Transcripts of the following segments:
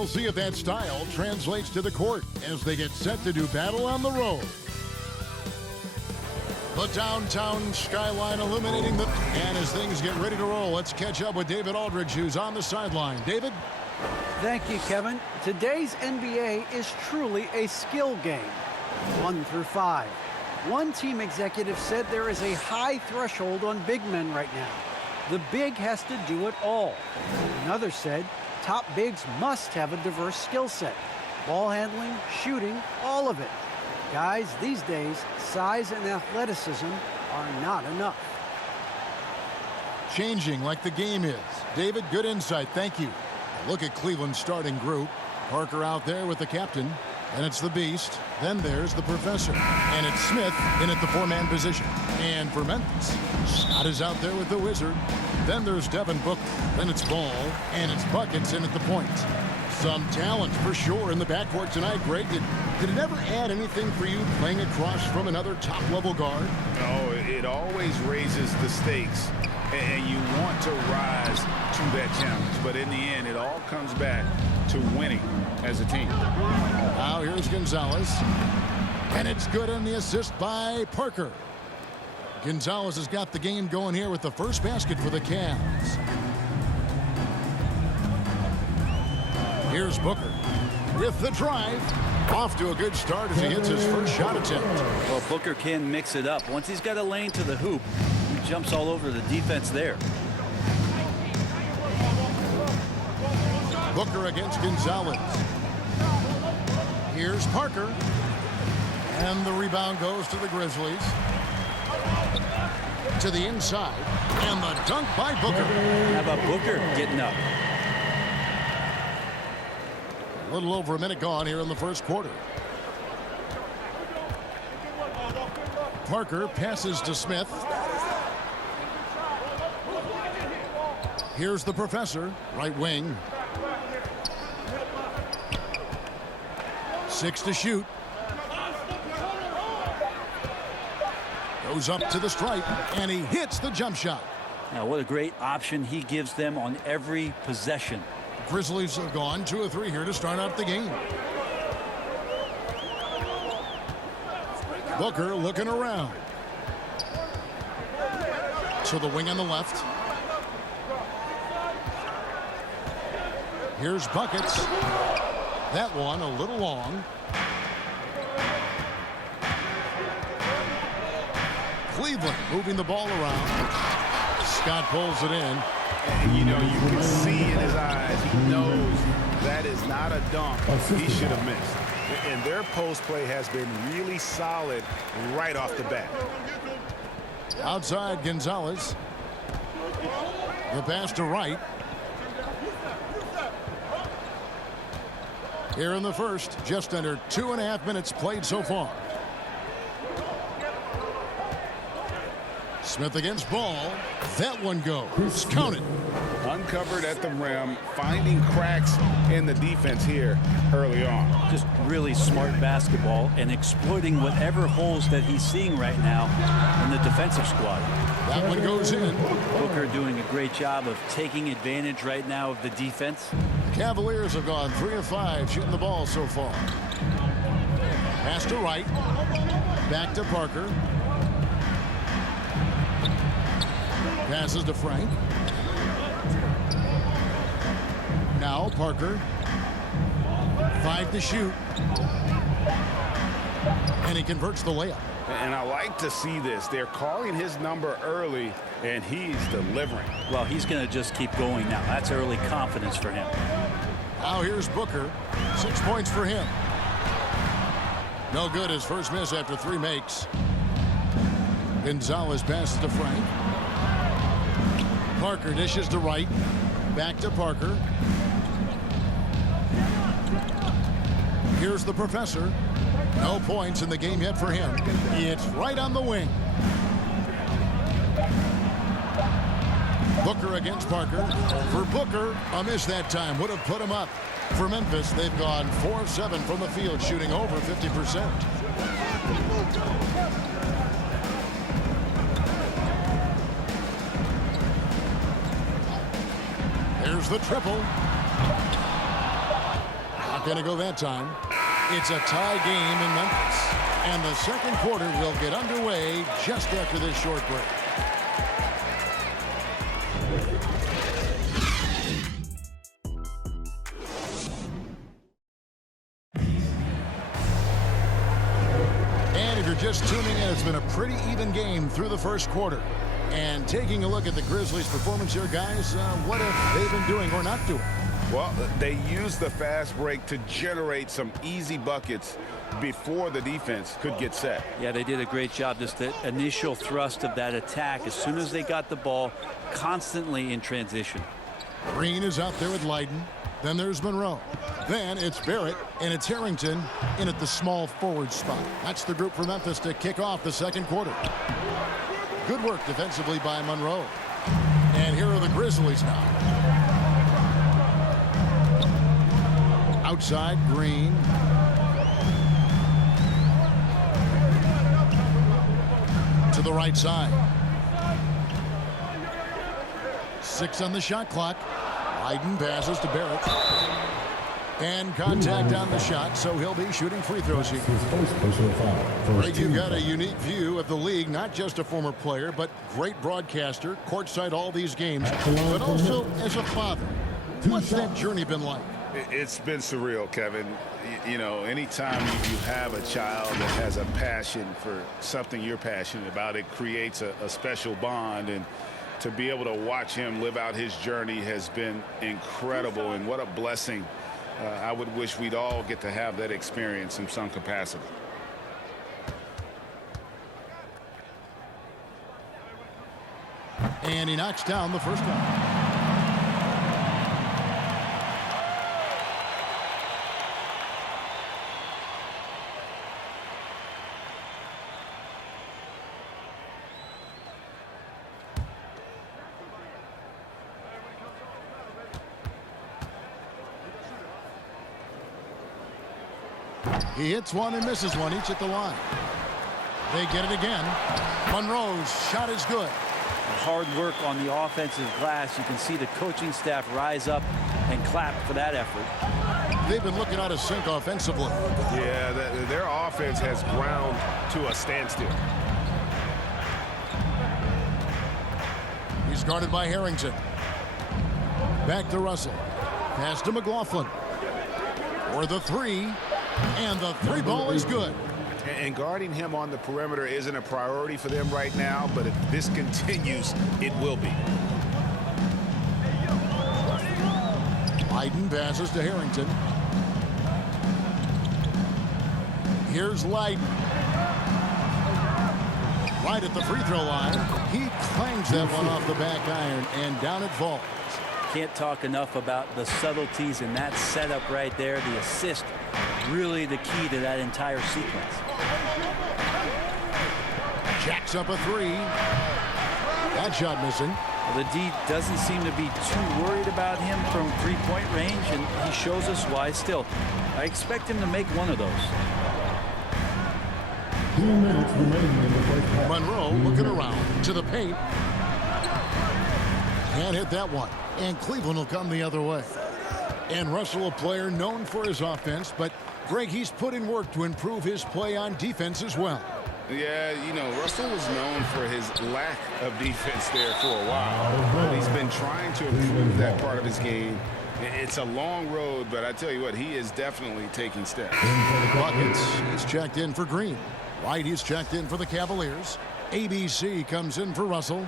They'll see if that style translates to the court as they get set to do battle on the road. The downtown skyline illuminating the... And as things get ready to roll, let's catch up with David Aldridge, who's on the sideline. David? Thank you, Kevin. Today's NBA is truly a skill game, 1 through 5. One team executive said there is a high threshold on big men right now. The big has to do it all. Another said top bigs must have a diverse skill set. Ball handling, shooting, all of it. Guys, these days, size and athleticism are not enough. Changing like the game is. David, good insight. Thank you. Look at Cleveland's starting group. Parker out there with the captain. And it's the Beast. Then there's the Professor. And it's Smith in at the four-man position. And for Memphis, Scott is out there with the Wizard. Then there's Devin Booker. Then it's Ball. And it's Buckets in at the point. Some talent for sure in the backcourt tonight. Greg, did it ever add anything for you playing across from another top-level guard? Oh, it always raises the stakes. And you want to rise to that challenge. But in the end, it all comes back to winning as a team. Now here's Gonzalez. And it's good on the assist by Parker. Gonzalez has got the game going here with the first basket for the Cavs. Here's Booker with the drive. Off to a good start as he hits his first shot attempt. Well, Booker can mix it up. Once he's got a lane to the hoop, he jumps all over the defense there. Booker against Gonzalez. Here's Parker. And the rebound goes to the Grizzlies. To the inside. And the dunk by Booker. How about Booker getting up? A little over a minute gone here in the first quarter. Parker passes to Smith. Here's the Professor, right wing. 6 to shoot. Goes up to the stripe, and he hits the jump shot. Now, what a great option he gives them on every possession. Grizzlies have gone 2 of 3 here to start out the game. Booker looking around. To the wing on the left. Here's Buckets. That one a little long. Cleveland moving the ball around. Scott pulls it in. And, you know, you can see in his eyes, he knows that is not a dunk he should have missed. And their post play has been really solid right off the bat. Outside Gonzalez. The pass to Wright. Here in the first, just under 2.5 minutes played so far. Smith against Ball. That one goes. Counted. Uncovered at the rim, finding cracks in the defense here early on. Just really smart basketball and exploiting whatever holes that he's seeing right now in the defensive squad. That one goes in. Booker doing a great job of taking advantage right now of the defense. Cavaliers have gone 3 of 5 shooting the ball so far. Pass to Wright. Back to Parker. Passes to Frank. Now Parker. 5 to shoot. And he converts the layup. And I like to see this. They're calling his number early, and he's delivering. Well, he's going to just keep going now. That's early confidence for him. Now here's Booker. 6 points for him. No good. His first miss after 3 makes. Gonzalez passes to Frank. Parker dishes to Wright. Back to Parker. Here's the Professor. No points in the game yet for him. It's right on the wing. Booker against Parker. For Booker, a miss that time. Would have put him up. For Memphis, they've gone 4 of 7 from the field, shooting over 50%. There's the triple. Not going to go that time. It's a tie game in Memphis. And the second quarter will get underway just after this short break. And if you're just tuning in, it's been a pretty even game through the first quarter. And taking a look at the Grizzlies' performance here, guys, what have they been doing or not doing? Well, they used the fast break to generate some easy buckets before the defense could get set. Yeah, they did a great job. Just the initial thrust of that attack, as soon as they got the ball, constantly in transition. Green is out there with Leiden. Then there's Monroe. Then it's Barrett, and it's Harrington in at the small forward spot. That's the group for Memphis to kick off the second quarter. Good work defensively by Monroe. And here are the Grizzlies now. Outside, Green. To the right side. 6 on the shot clock. Leiden passes to Barrett. And contact on the shot, so he'll be shooting free throws here. Greg, you've got a unique view of the league, not just a former player, but great broadcaster, courtside all these games, but also as a father. What's that journey been like? It's been surreal, Kevin. You know, anytime you have a child that has a passion for something you're passionate about, it creates a special bond. And to be able to watch him live out his journey has been incredible. And what a blessing. I would wish we'd all get to have that experience in some capacity. And he knocks down the first one. He hits one and misses one, each at the line. They get it again. Monroe's shot is good. Hard work on the offensive glass. You can see the coaching staff rise up and clap for that effort. They've been looking out of sync offensively. Yeah, their offense has ground to a standstill. He's guarded by Harrington. Back to Russell. Pass to McLaughlin. For the three. And the three ball is good. And guarding him on the perimeter isn't a priority for them right now, but if this continues, it will be. Leiden passes to Harrington. Here's Leiden. Right at the free throw line. He clangs that one off the back iron, and down it falls. Can't talk enough about the subtleties in that setup right there. The assist, really the key to that entire sequence. Jacks up a three. That shot missing. Well, the D doesn't seem to be too worried about him from three-point range, and he shows us why still. I expect him to make one of those. 2 minutes remaining in the first half. Monroe looking around to the paint. Can't hit that one. And Cleveland will come the other way. And Russell, a player known for his offense, but Greg, he's put in work to improve his play on defense as well. Yeah, you know, Russell was known for his lack of defense there for a while. But he's been trying to improve that part of his game. It's a long road, but I tell you what, he is definitely taking steps. Buckets, he's checked in for Green. White, he's checked in for the Cavaliers. ABC comes in for Russell.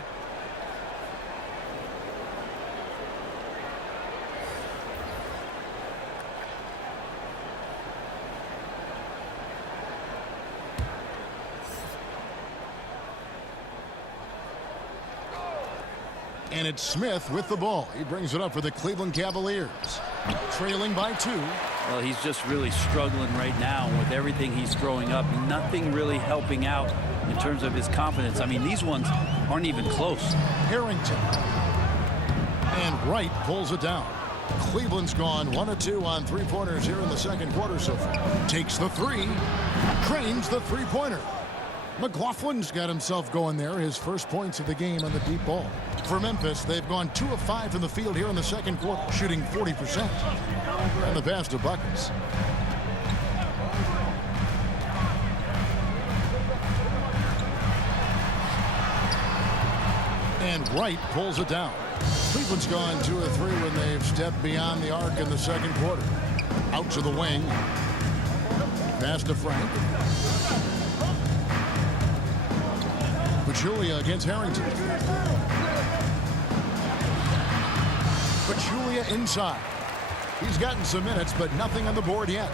And it's Smith with the ball. He brings it up for the Cleveland Cavaliers. Trailing by 2. Well, he's just really struggling right now with everything he's throwing up. Nothing really helping out in terms of his confidence. I mean, these ones aren't even close. Harrington. And Wright pulls it down. Cleveland's gone 1 of 2 on three-pointers here in the second quarter so far. Takes the three. Cranes the three-pointer. McLaughlin's got himself going there, his first points of the game on the deep ball. For Memphis, they've gone 2 of 5 from the field here in the second quarter, shooting 40%. And the pass to Buckets. And Wright pulls it down. Cleveland's gone 2 of 3 when they've stepped beyond the arc in the second quarter. Out to the wing. Pass to Frank. Pachulia against Harrington. Pachulia inside. He's gotten some minutes, but nothing on the board yet.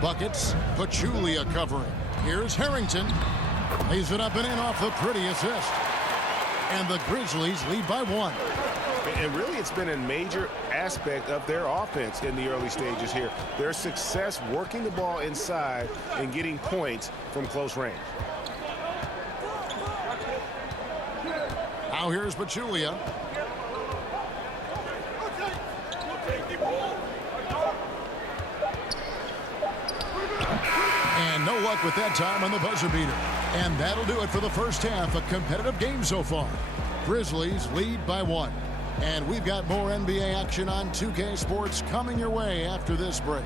Buckets. Pachulia covering. Here's Harrington. Lays it up and in off the pretty assist. And the Grizzlies lead by 1. And really, it's been a major aspect of their offense in the early stages here. Their success working the ball inside and getting points from close range. Now here's Pachulia. And no luck with that time on the buzzer beater. And that'll do it for the first half. A competitive game so far. Grizzlies lead by 1. And we've got more NBA action on 2K Sports coming your way after this break.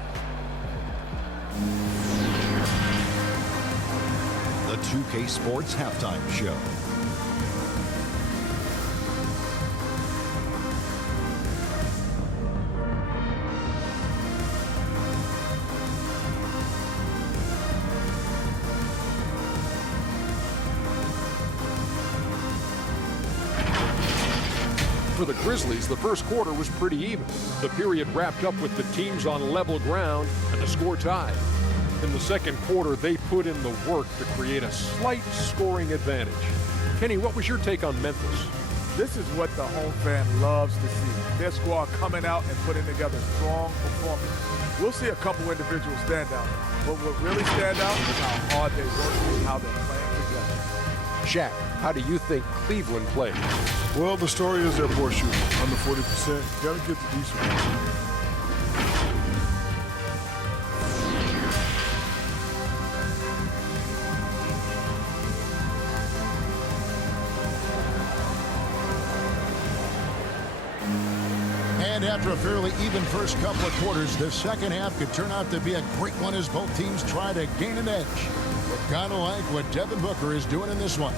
The 2K Sports Halftime Show. For the Grizzlies, the first quarter was pretty even. The period wrapped up with the teams on level ground and the score tied. In the second quarter, they put in the work to create a slight scoring advantage. Kenny, what was your take on Memphis? This is what the home fan loves to see. Their squad coming out and putting together strong performance. We'll see a couple individuals stand out, but what really stand out is how hard they work and how they're playing together. Shaq, how do you think Cleveland played? Well, the story is their poor shooting. Under 40%. Got to get the decent one. And after a fairly even first couple of quarters, the second half could turn out to be a great one as both teams try to gain an edge. We're kind of like what Devin Booker is doing in this one.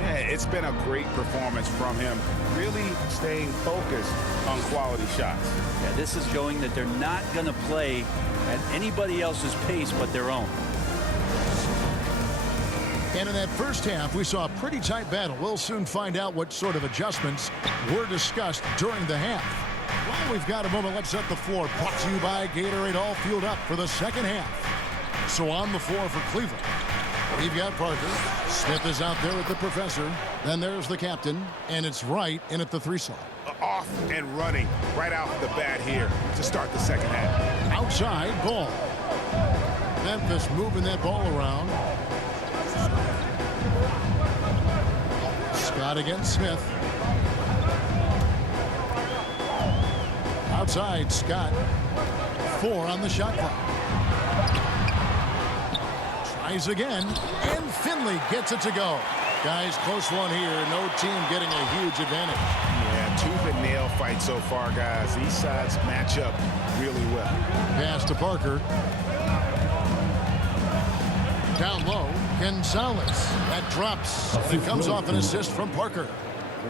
Yeah, it's been a great performance from him, really staying focused on quality shots. Yeah, this is showing that they're not going to play at anybody else's pace but their own. And in that first half, we saw a pretty tight battle. We'll soon find out what sort of adjustments were discussed during the half. While we've got a moment, let's set the floor. Brought to you by Gatorade, all fueled up for the second half. So on the floor for Cleveland, we've got Parker. Smith is out there with the professor. Then there's the captain, and it's Wright in at the 3 slot. Off and running right off the bat here to start the second half. Outside, ball. Memphis moving that ball around. Scott against Smith. Outside, Scott. 4 on the shot clock. Tries again, and Finley gets it to go. Guys, close one here. No team getting a huge advantage. Yeah, tooth and nail fight so far, guys. These sides match up really well. Pass to Parker. Down low, Gonzalez. That drops. And it comes off an assist from Parker.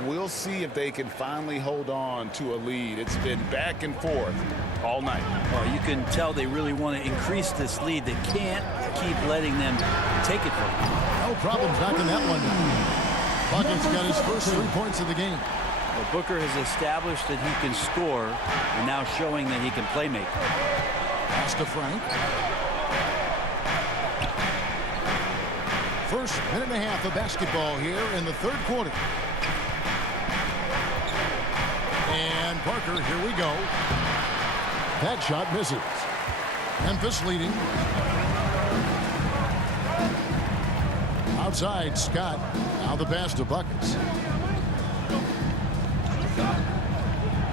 We'll see if they can finally hold on to a lead. It's been back and forth all night. Well, you can tell they really want to increase this lead. They can't keep letting them take it from them. No problems knocking that one down. Buckets got his first 3 points of the game. Well, Booker has established that he can score and now showing that he can play make. Pass to Frank. First minute and a half of basketball here in the third quarter. And Parker, here we go. That shot misses. Memphis leading. Outside, Scott. Now the pass to Buckets.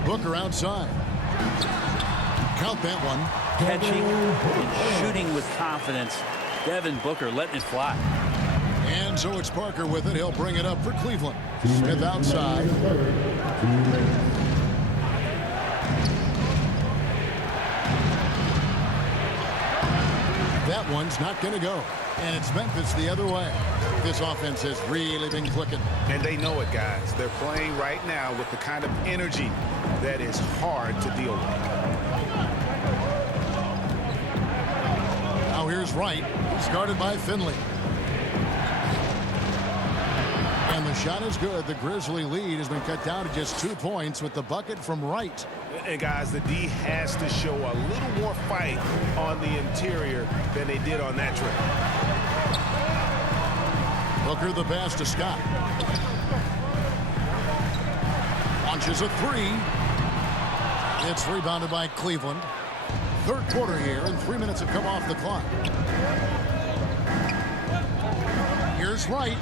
Booker outside. Count that one. Catching and shooting with confidence. Devin Booker letting it fly. And so it's Parker with it. He'll bring it up for Cleveland. Smith outside. That one's not going to go. And it's Memphis the other way. This offense has really been clicking. And they know it, guys. They're playing right now with the kind of energy that is hard to deal with. Now here's Wright. He's guarded by Finley. And the shot is good. The Grizzly lead has been cut down to just 2 points with the bucket from Wright. And guys, the D has to show a little more fight on the interior than they did on that trip. Booker the pass to Scott. Launches a three. It's rebounded by Cleveland. Third quarter here, and 3 minutes have come off the clock. Here's Wright.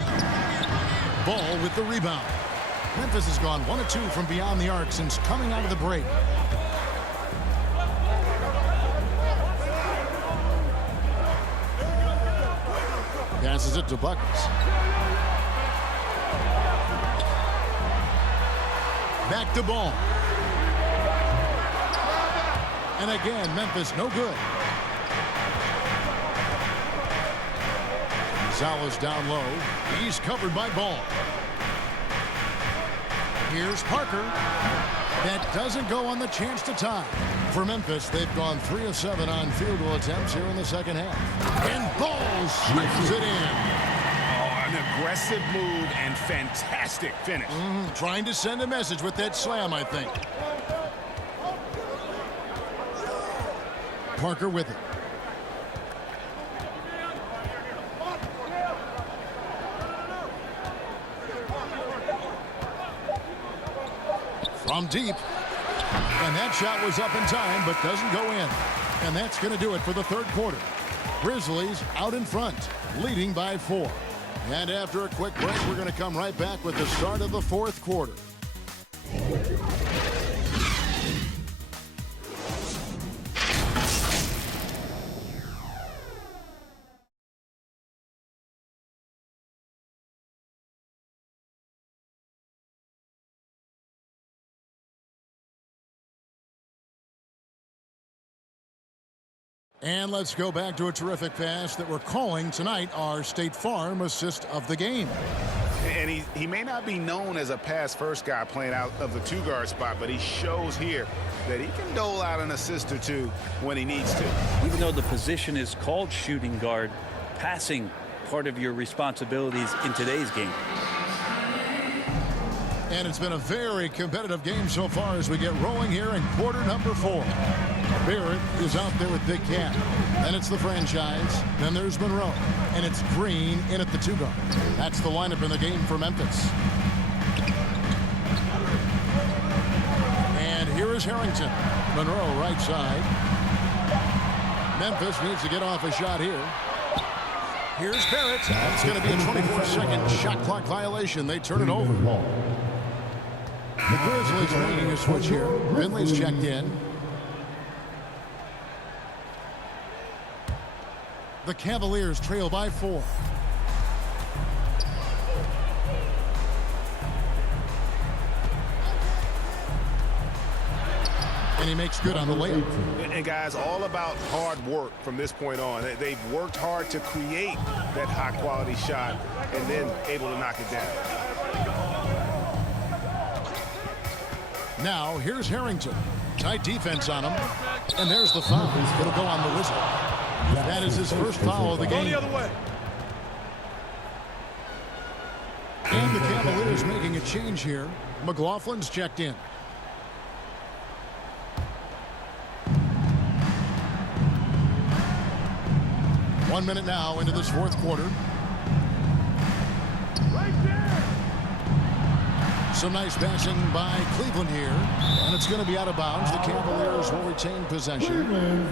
Ball with the rebound. Memphis has gone 1 of 2 from beyond the arc since coming out of the break. Passes it to Buckets. Back to Ball. And again, Memphis no good. Gonzalez down low. He's covered by Ball. Here's Parker. That doesn't go on the chance to tie. For Memphis, they've gone 3 of 7 on field goal attempts here in the second half. And Ball slams it in. Oh, an aggressive move and fantastic finish. Trying to send a message with that slam, I think. Parker with it. From deep. And that shot was up in time, but doesn't go in. And that's going to do it for the third quarter. Grizzlies out in front, leading by 4. And after a quick break, we're going to come right back with the start of the fourth quarter. And let's go back to a terrific pass that we're calling tonight our State Farm assist of the game. And he may not be known as a pass-first guy playing out of the 2-guard spot, but he shows here that he can dole out an assist or two when he needs to. Even though the position is called shooting guard, passing part of your responsibilities in today's game. And it's been a very competitive game so far as we get rolling here in quarter number 4. Barrett is out there with Big Cat. Then it's the franchise. Then there's Monroe. And it's Green in at the 2-guard. That's the lineup in the game for Memphis. And here is Harrington. Monroe right side. Memphis needs to get off a shot here. Here's Barrett. That's going to be a 24-second shot clock violation. They turn it over. The Grizzlies making a switch here. Finley's checked in. The Cavaliers trail by 4. And he makes good on the layup. And guys, all about hard work from this point on. They've worked hard to create that high-quality shot and then able to knock it down. Now, here's Harrington. Tight defense on him. And there's the foul. It'll go on the whistle. That is his first foul of the game. Go the other way. And the Cavaliers making a change here. McLaughlin's checked in. One minute now into this fourth quarter. Some nice passing by Cleveland here. And it's going to be out of bounds. The Cavaliers will retain possession.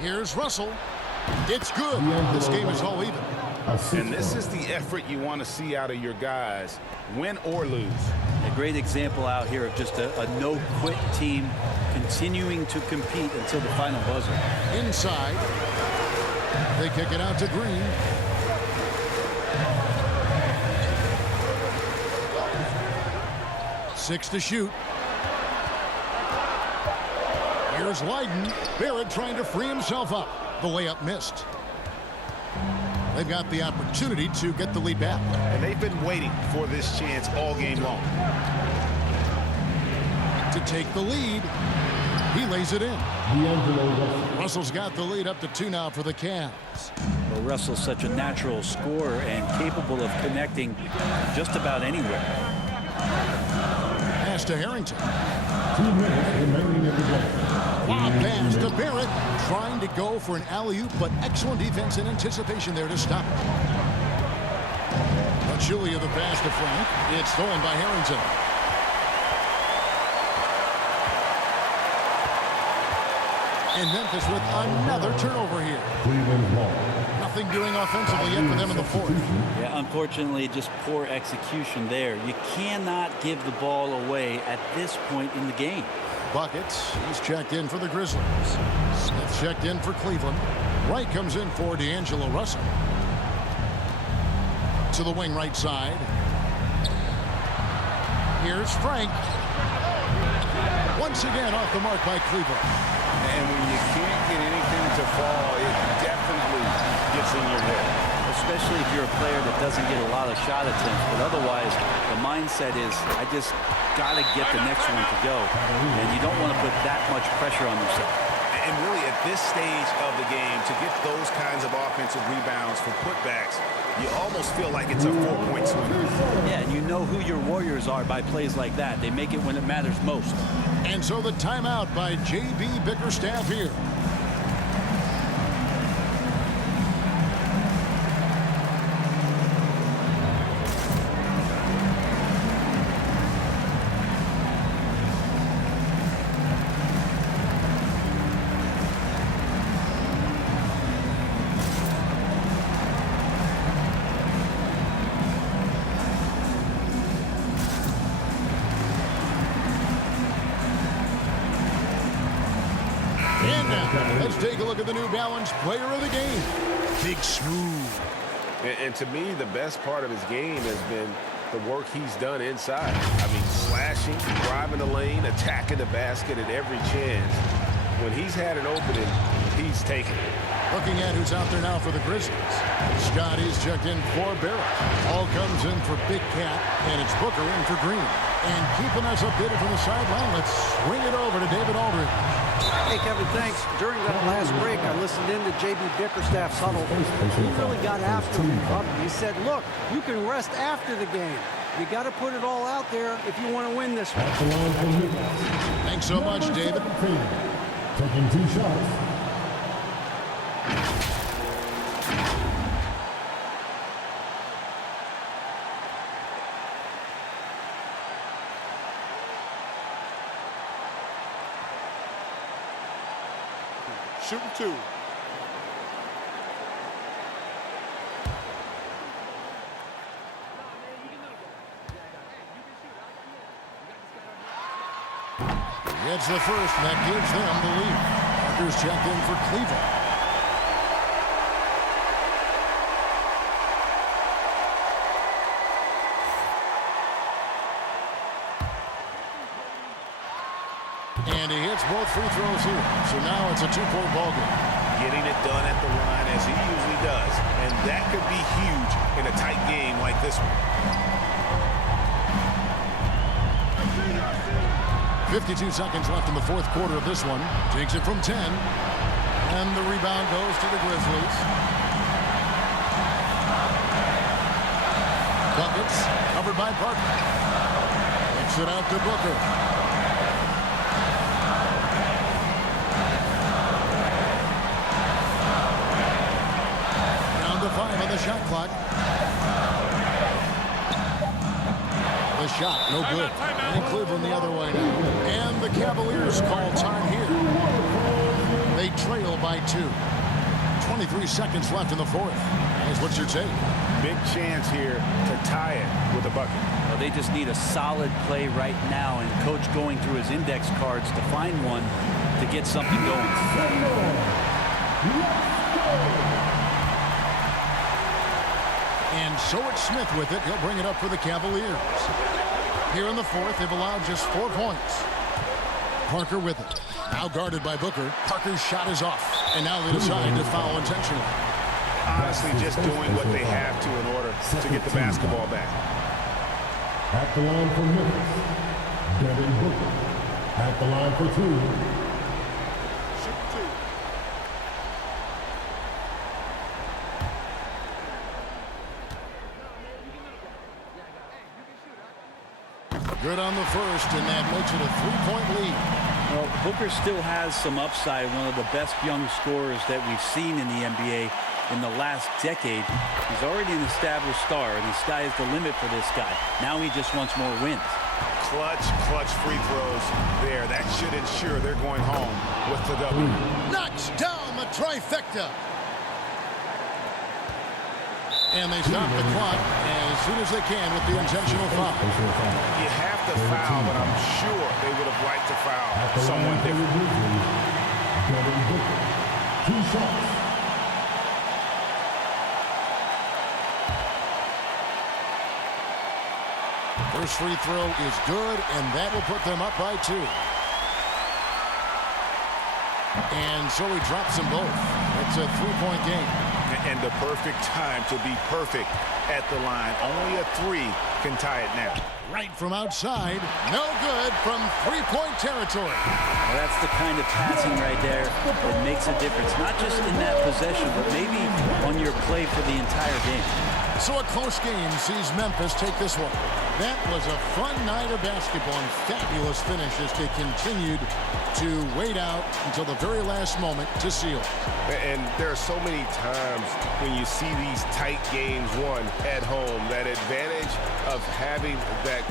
Here's Russell. It's good. This game is all even. And this is the effort you want to see out of your guys, win or lose. A great example out here of just a no-quit team continuing to compete until the final buzzer. Inside. They kick it out to Green. Six to shoot. Here's Leiden. Barrett trying to free himself up. The layup missed. They've got the opportunity to get the lead back. And they've been waiting for this chance all game long. To take the lead. He lays it in. Russell's got the lead up to 2 now for the Cavs. Well, Russell's such a natural scorer and capable of connecting just about anywhere. Pass to Harrington. 2 minutes remaining in the game. Lob pass to Barrett. Trying to go for an alley-oop, but excellent defense and anticipation there to stop it. Julia the pass to Frank. It's stolen by Harrington. And Memphis with another turnover here. Nothing doing offensively yet for them in the fourth. Yeah, unfortunately, just poor execution there. You cannot give the ball away at this point in the game. Buckets. He's checked in for the Grizzlies. Smith checked in for Cleveland. Wright comes in for D'Angelo Russell. To the wing right side. Here's Frank. Once again off the mark by Cleveland. And when you can't get anything to fall, it definitely gets in your head. Especially if you're a player that doesn't get a lot of shot attempts. But otherwise, the mindset is, I just got to get the next one to go. And you don't want to put that much pressure on yourself. And really, at this stage of the game, to get those kinds of offensive rebounds for putbacks, you almost feel like it's a 4-point swing. Yeah, and you know who your Warriors are by plays like that. They make it when it matters most. And so the timeout by J.B. Bickerstaff here. And now, let's take a look at the New Balance player of the game, Big Smooth. And to me, the best part of his game has been the work he's done inside. I mean, slashing, driving the lane, attacking the basket at every chance. When he's had an opening, he's taken it. Looking at who's out there now for the Grizzlies. Scotty's checked in for Barrett. All comes in for Big Cat, and it's Booker in for Green. And keeping us updated from the sideline, let's swing it over to David Aldridge. Hey, Kevin, thanks. During that last break, I listened in to J.B. Bickerstaff's huddle. He really got after him. He said, look, you can rest after the game. You got to put it all out there if you want to win this one. Thanks so much, David. Taking 2 shots. Shooting 2. Gets the first, and that gives them the lead. Parker's checked in for Cleveland. And he hits both free throws here. So now it's a 2-point ball game. Getting it done at the line as he usually does. And that could be huge in a tight game like this one. 52 seconds left in the fourth quarter of this one. Takes it from 10. And the rebound goes to the Grizzlies. Buckets covered by Parker. Kicks it out to Booker. Down to 5 on the shot clock. The shot, no good. And Cleveland the other way now. And the Cavaliers call time here. They trail by 2. 23 seconds left in the fourth. Guys, what's your take? Big chance here to tie it with a bucket. Well, they just need a solid play right now, and coach going through his index cards to find one to get something going. And so it's Smith with it. He'll bring it up for the Cavaliers. Here in the fourth, they've allowed just 4 points. Parker with it. Now guarded by Booker. Parker's shot is off. And now they decide to foul intentionally. Honestly, just doing what they have to in order to get the basketball back. At the line for Memphis, Devin Booker. At the line for 2. Good on the first, and that makes it a 3-point lead. Well, Booker still has some upside, one of the best young scorers that we've seen in the NBA in the last decade. He's already an established star, and the sky is the limit for this guy. Now he just wants more wins. Clutch free throws there. That should ensure they're going home with the W. Knocks down the trifecta. And they stop the clock as soon as they can with the intentional foul. You have to foul, but I'm sure they would have liked to foul someone different. Devin Booker. 2 shots. First free throw is good, and that will put them up by 2. And so he drops them both. It's a 3-point game. And the perfect time to be perfect at the line. Only a 3 can tie it now. Right from outside. No good from 3-point territory. Well, that's the kind of passing right there that makes a difference. Not just in that possession, but maybe on your play for the entire game. So a close game sees Memphis take this one. That was a fun night of basketball and fabulous finish as they continued to wait out until the very last moment to seal. And there are so many times when you see these tight games won at home, that advantage of having that